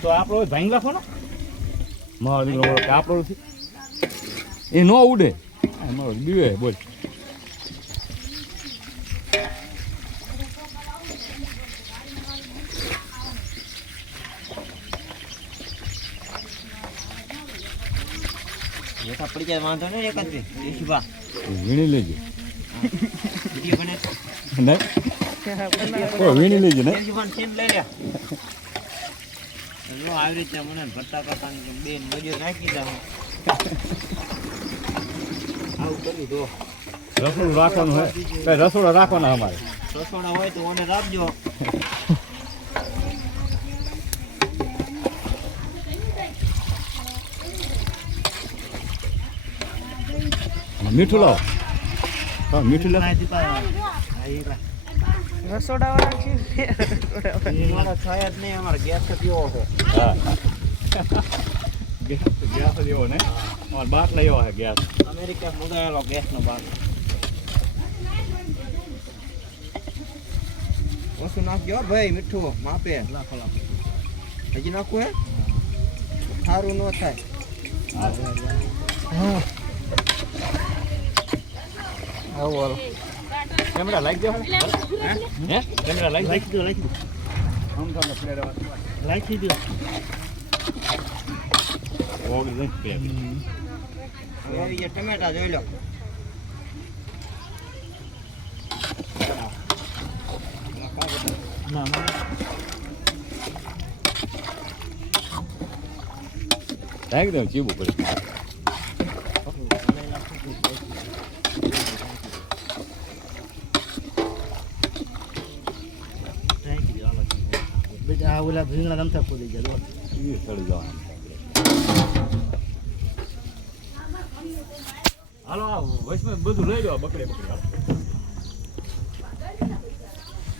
તો આપણો ભાંગ રાખો ને મારો દીકરો આપણો છે એ નો ઉડે મારો બીવે બોલ પડી જાય વાંધો નહીં એક જ શિવા વીણી લેજો વિડિયો બને ઓ વીણી લેજો ને શિવાન સીન લઈ લે લો આવી રીતે મને ભટ્ટા કાકાની બેન મજો નાખી દા આવું કરી દો રસોડું રાખવાનું હોય કઈ રસોડા રાખવાના અમારે રસોડા હોય તો ઓને રાખજો મીઠું લાવો હા મીઠું લાવો રસોડા વાળા છે મારા છાયા જ નહીં અમારા ગેસ જ એવો છે હા ગેસ જેવો ને અમાર બાટલા એવો છે ગેસ અમેરિકા મંગાવેલો ગેસનો બાટલો ઓછું નાખજો ભાઈ મીઠું માપે લાખો હજી નાખવું હે સારું ન થાય હા આવો કેમેરા લાગી ગયો હે કેમેરા લાગી દો આમ તમને ફેરવા લાખી દો ઓગળી દે પે હવે એ ટમેટા જોઈ લો ના લાગી દઉં ચીબું પડે આ ઓલા ભીંગડા રમતા ખોલી જાય એ ચડી જવાનું હાલો આ વચમાં બધું લઈ લો બકડે બકડે